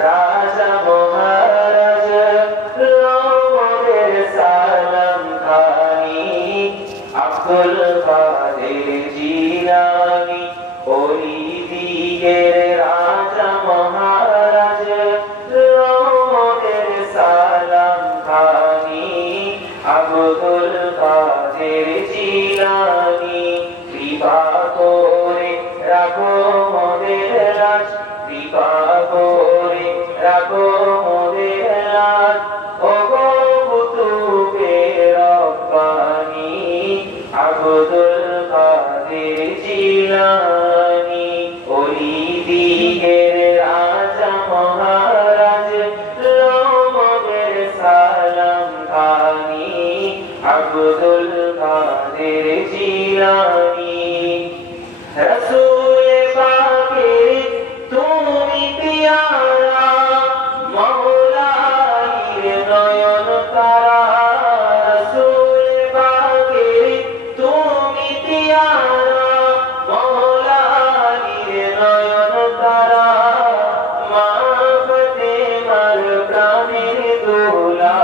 রাজা মহারাজ মোদের সালাম খানি আব্দুল কাদের জিলানী ওলি দিগের রাজা মহারাজ মোদের সালাম খানি আব্দুল কাদের জিলানী কৃপা করে রাখো মোদের রাজ কৃপা করে রাখো মোদের রাজ ওগো কুতুবে রব্বানী আব্দুল কাদের জিলানী ওলি দিগের রাজা মহারাজ মোদের সালাম খানি আব্দুল কাদের জিলানী রসূল পাকের তুমি পিয়ারা মওলার নয়ন তারা রসূল পাকের তুমি পিয়ারা মওলার নয়ন তারা মা ফাতেমার প্রাণের দোলা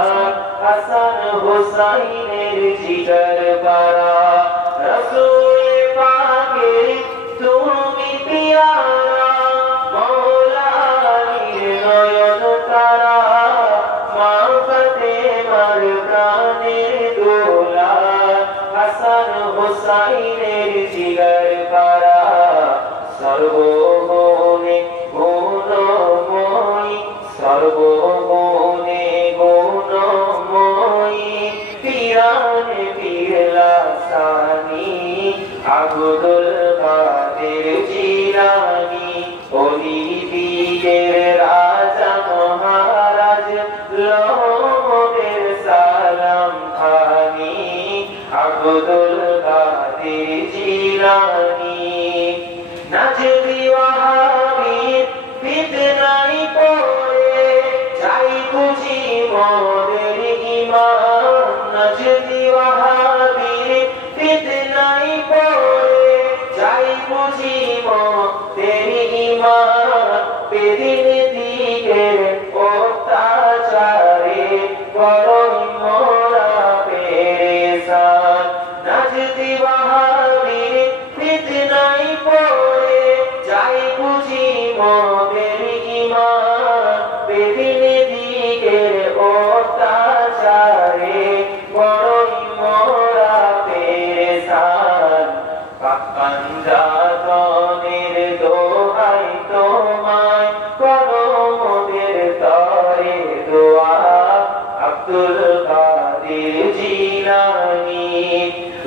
হাসান হুসাইনের জিগর পারা রসূল পাকের তুমি পিয়ারা মওলার নয়ন তারা মা ফাতেমার প্রাণের দোলা হাসান হুসাইনের জিগর পারা সর্বগুণে গুণময়ী সর্বগুণে গুণময়ী পিরানে পিরলাসানি আব্দুল কাদের জিলানী ওলি দিগের রাজা মহারাজ মোদের সালাম খানি আব্দুল কাদের জিলানী নাজবি ওয়াহাবীর ফিতনায় পড়ে যাই বুঝি মোদের ঈমান নাজবি ওয়াহাবীর ফিতনায় পড়ে যাই বুঝি মোদের ঈমান বেদিন দিগের অত্যাচারে বড়ই মোরা পেরেশান নাজবি ওয়াহাবীর ফিতনায় পড়ে যাই বুঝি মোদের ঈমান বেদিন দিগের অত্যাচারে বড়ই মোরা পেরেশান পাঞ্জাতনের দোহাই তোমায় করো মোদের তরে দোয়া আব্দুল কাদের জিলানী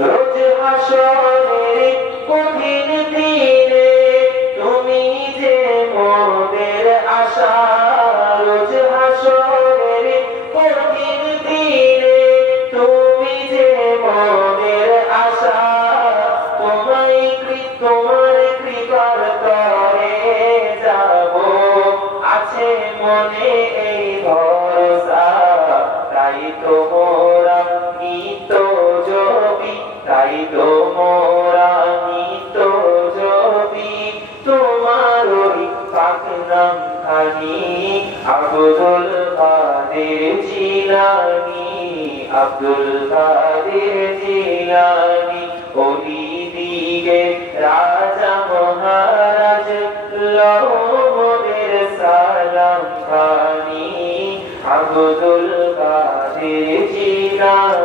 রোজ হাসরের কঠিন দিনে তুমি যে মোদের আশা রোজ হাসরের কঠিন দিনে তুমি যে মোদের আশা তোমার কৃপার তরে যাব আছে মনে এই ভরসা তাই তো মোরা নিত জবি তাই তো মোরা নিত জবি তোমার ওই পাক নাম খানি আব্দুল কাদের জিলানী আব্দুল কাদের জিলানী ওলি দিগের রাজা মহারাজ মোদের সালাম খানি আব্দুল কাদের জিলানী।